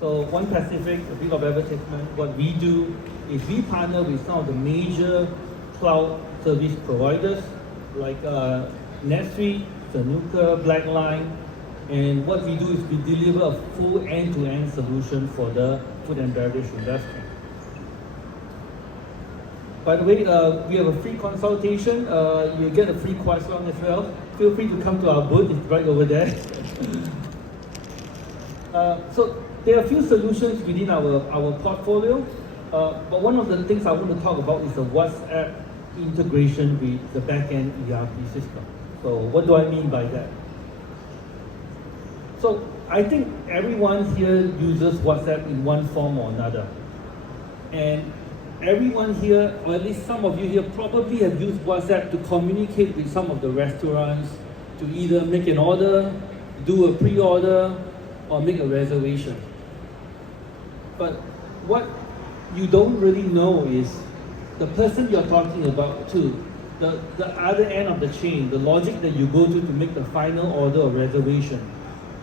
So One Pacific, a bit of advertisement. What we do is we partner with some of the major cloud service providers like NetSuite, Sanuka, Blackline, and what we do is we deliver a full end-to-end solution for the food and beverage industry. By the way, we have a free consultation. You get a free croissant as well. Feel free to come to our booth, it's right over there. So there are a few solutions within our portfolio, but one of the things I want to talk about is the WhatsApp integration with the back-end ERP system. So what do I mean by that? So I think everyone here uses WhatsApp in one form or another. And everyone here, or at least some of you here, probably have used WhatsApp to communicate with some of the restaurants, to either make an order, do a pre-order, or make a reservation. But what you don't really know is the person you're talking about to, the other end of the chain, the logic that you go to make the final order or reservation.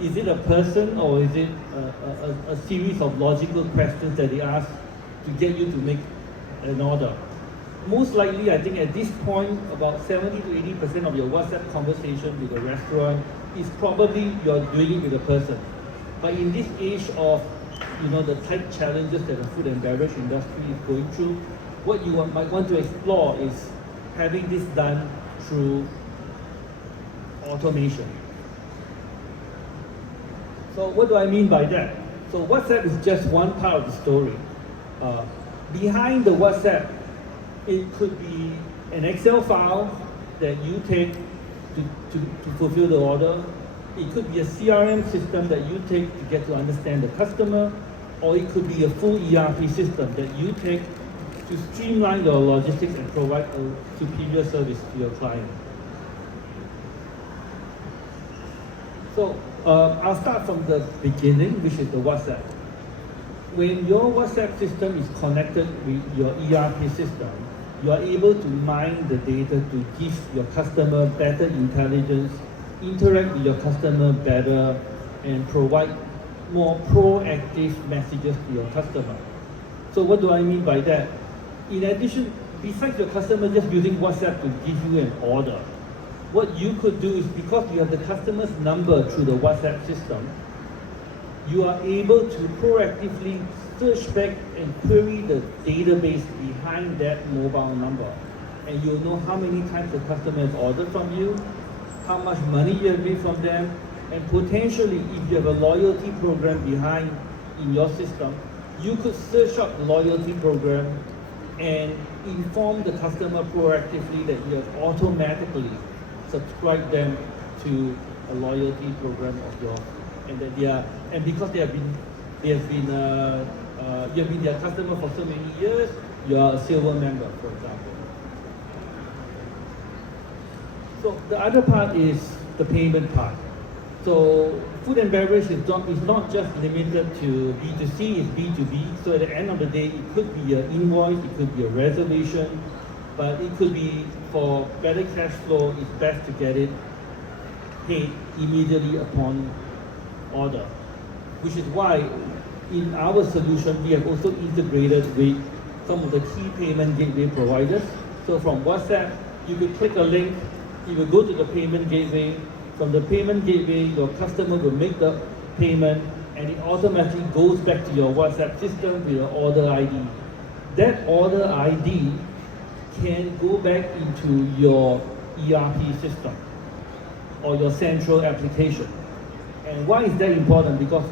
Is it a person or is it a series of logical questions that they ask to get you to make an order? Most likely, I think at this point, about 70 to 80% of your WhatsApp conversation with a restaurant is probably you're doing it with a person. But in this age of the tight challenges that the food and beverage industry is going through, what you might want to explore is having this done through automation. So what do I mean by that? So WhatsApp is just one part of the story. Behind the WhatsApp, it could be an Excel file that you take to fulfill the order. It could be a CRM system that you take to get to understand the customer, or it could be a full ERP system that you take to streamline your logistics and provide a superior service to your client. So I'll start from the beginning, which is the WhatsApp. When your WhatsApp system is connected with your ERP system, you are able to mine the data to give your customer better intelligence, interact with your customer better, and provide more proactive messages to your customer. So what do I mean by that? In addition, besides your customer just using WhatsApp to give you an order, what you could do is, because you have the customer's number through the WhatsApp system, you are able to proactively search back and query the database behind that mobile number. And you'll know how many times the customer has ordered from you, how much money you have made from them, and potentially if you have a loyalty program behind in your system, you could search up the loyalty program and inform the customer proactively that you have automatically subscribed them to a loyalty program of yours, and that because you have been their customer for so many years, you are a silver member, for example. So the other part is the payment part. So food and beverage is not just limited to B2C, it's B2B. So at the end of the day, it could be an invoice, it could be a reservation, but it could be, for better cash flow, it's best to get it paid immediately upon order. Which is why in our solution, we have also integrated with some of the key payment gateway providers. So from WhatsApp, you could click a link, you will go to the payment gateway. From the payment gateway, your customer will make the payment, and it automatically goes back to your WhatsApp system with your order ID. That order ID can go back into your ERP system or your central application. And why is that important? Because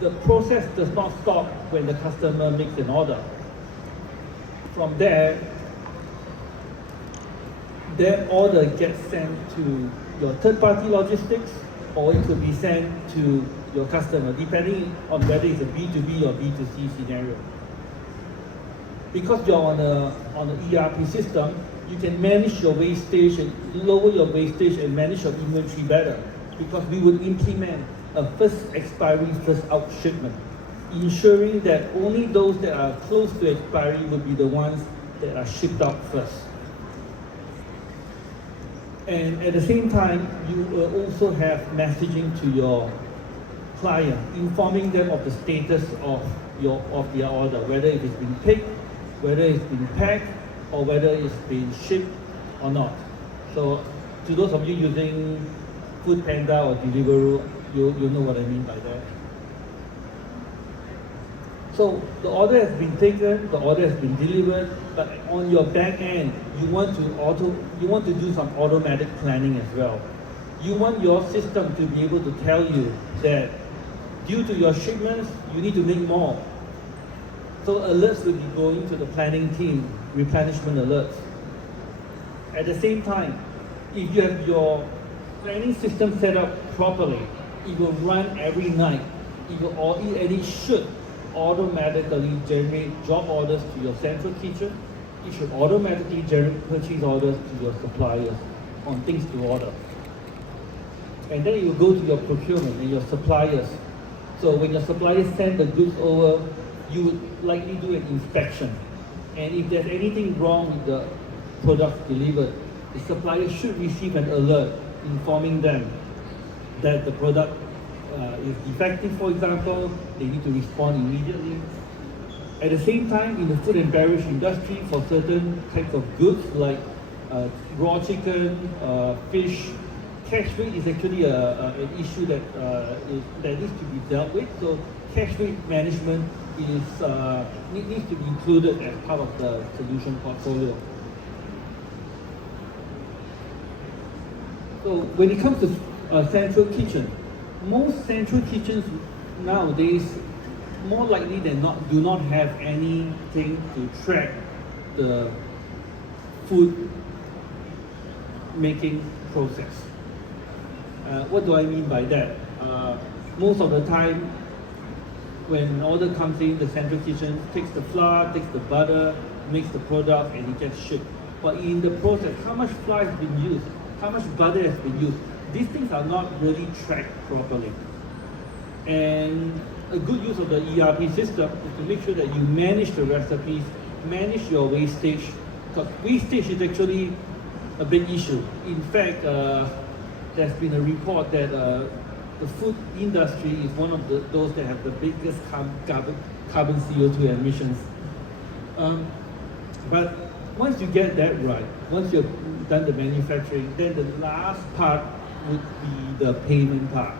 the process does not stop when the customer makes an order. From there, that order gets sent to your third-party logistics, or it could be sent to your customer, depending on whether it's a B2B or B2C scenario. Because you're on an ERP system, you can manage your wastage and lower your wastage and manage your inventory better. Because we would implement a first expiry, first out shipment, ensuring that only those that are close to expiry will be the ones that are shipped out first. And at the same time, you will also have messaging to your client, informing them of the status of their order, whether it has been picked, whether it's been packed, or whether it's been shipped or not. So to those of you using Food Panda or Deliveroo, you know what I mean by that. So the order has been taken, the order has been delivered, but on your back end, you want to do some automatic planning as well. You want your system to be able to tell you that due to your shipments, you need to make more. So alerts will be going to the planning team, replenishment alerts. At the same time, if you have your planning system set up properly, it will run every night. It should automatically generate job orders to your central kitchen. It should automatically generate purchase orders to your suppliers on things to order. And then it will go to your procurement and your suppliers. So when your suppliers send the goods over, you would likely do an inspection. And if there's anything wrong with the product delivered, the supplier should receive an alert informing them that the product is defective, for example. They need to respond immediately. At the same time, in the food and beverage industry, for certain types of goods like raw chicken, fish, cash rate is actually an issue that needs to be dealt with. So cash rate management needs to be included as part of the solution portfolio. So when it comes to central kitchen, most central kitchens nowadays, more likely than not, do not have anything to track the food making process. What do I mean by that? Most of the time, when an order comes in, the central kitchen takes the flour, takes the butter, makes the product, and it gets shipped. But in the process, how much flour has been used? How much butter has been used? These things are not really tracked properly. And a good use of the ERP system is to make sure that you manage the recipes, manage your wastage, because wastage is actually a big issue. In fact, there's been a report that the food industry is one of those that have the biggest carbon CO2 emissions. But once you get that right, once you've done the manufacturing, then the last part would be the payment part.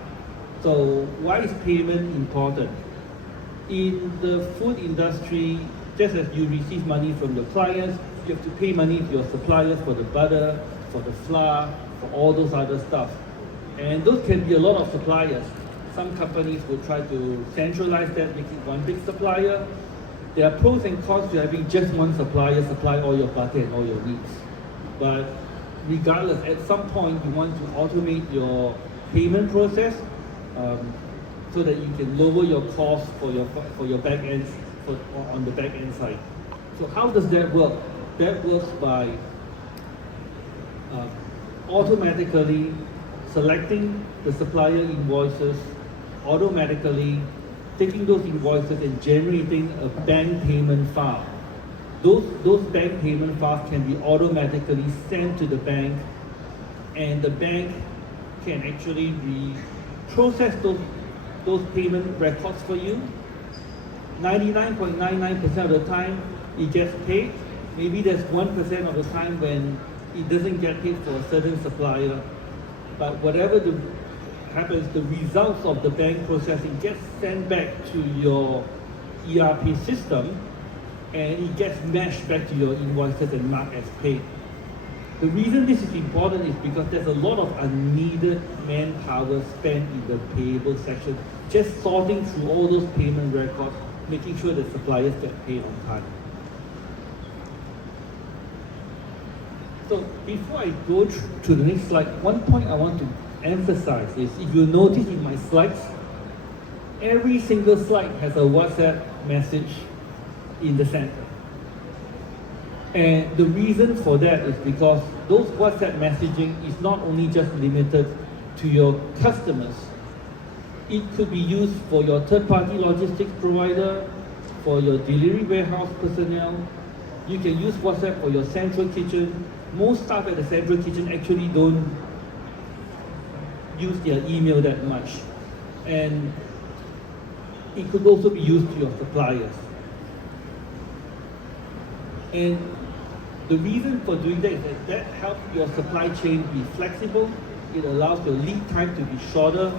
So why is payment important? In the food industry, just as you receive money from your clients, you have to pay money to your suppliers for the butter, for the flour, for all those other stuff. And those can be a lot of suppliers. Some companies will try to centralize that, make it one big supplier. There are pros and cons to having just one supplier supply all your butter and all your needs. But regardless, at some point you want to automate your payment process so that you can lower your cost for your back ends on the back end side. So how does that work? That works by automatically selecting the supplier invoices, automatically taking those invoices and generating a bank payment file. Those bank payment files can be automatically sent to the bank, and the bank can actually process those payment records for you. 99.99% of the time it gets paid. Maybe there's 1% of the time when it doesn't get paid for a certain supplier. But whatever happens, the results of the bank processing gets sent back to your ERP system, and it gets matched back to your invoices and marked as paid. The reason this is important is because there's a lot of unneeded manpower spent in the payable section, just sorting through all those payment records, making sure that suppliers get paid on time. So before I go to the next slide, one point I want to emphasize is, if you notice in my slides, every single slide has a WhatsApp message in the center. And the reason for that is because those WhatsApp messaging is not only just limited to your customers. It could be used for your third-party logistics provider, for your delivery warehouse personnel. You can use WhatsApp for your central kitchen. Most staff at the central kitchen actually don't use their email that much. and it could also be used to your suppliers. And the reason for doing that is that helps your supply chain be flexible, it allows your lead time to be shorter,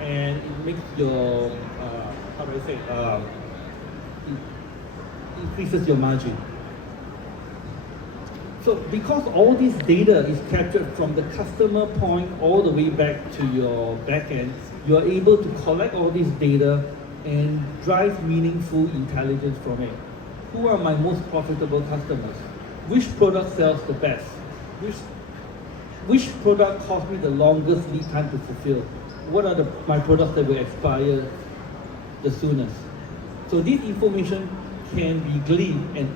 and it makes your, how do I say, it increases your margin. So because all this data is captured from the customer point all the way back to your back end, you are able to collect all this data and drive meaningful intelligence from it. Who are my most profitable customers? Which product sells the best? Which product costs me the longest lead time to fulfill? What are my products that will expire the soonest? So this information can be gleaned, and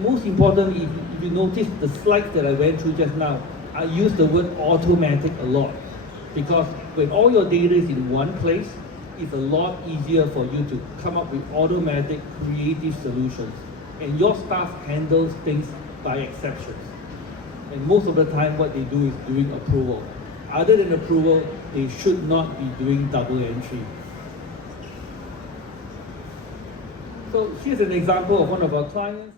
most importantly, if you notice the slides that I went through just now, I use the word automatic a lot, because when all your data is in one place, it's a lot easier for you to come up with automatic, creative solutions. And your staff handles things by exceptions. And most of the time what they do is doing approval. Other than approval, they should not be doing double entry. So here's an example of one of our clients.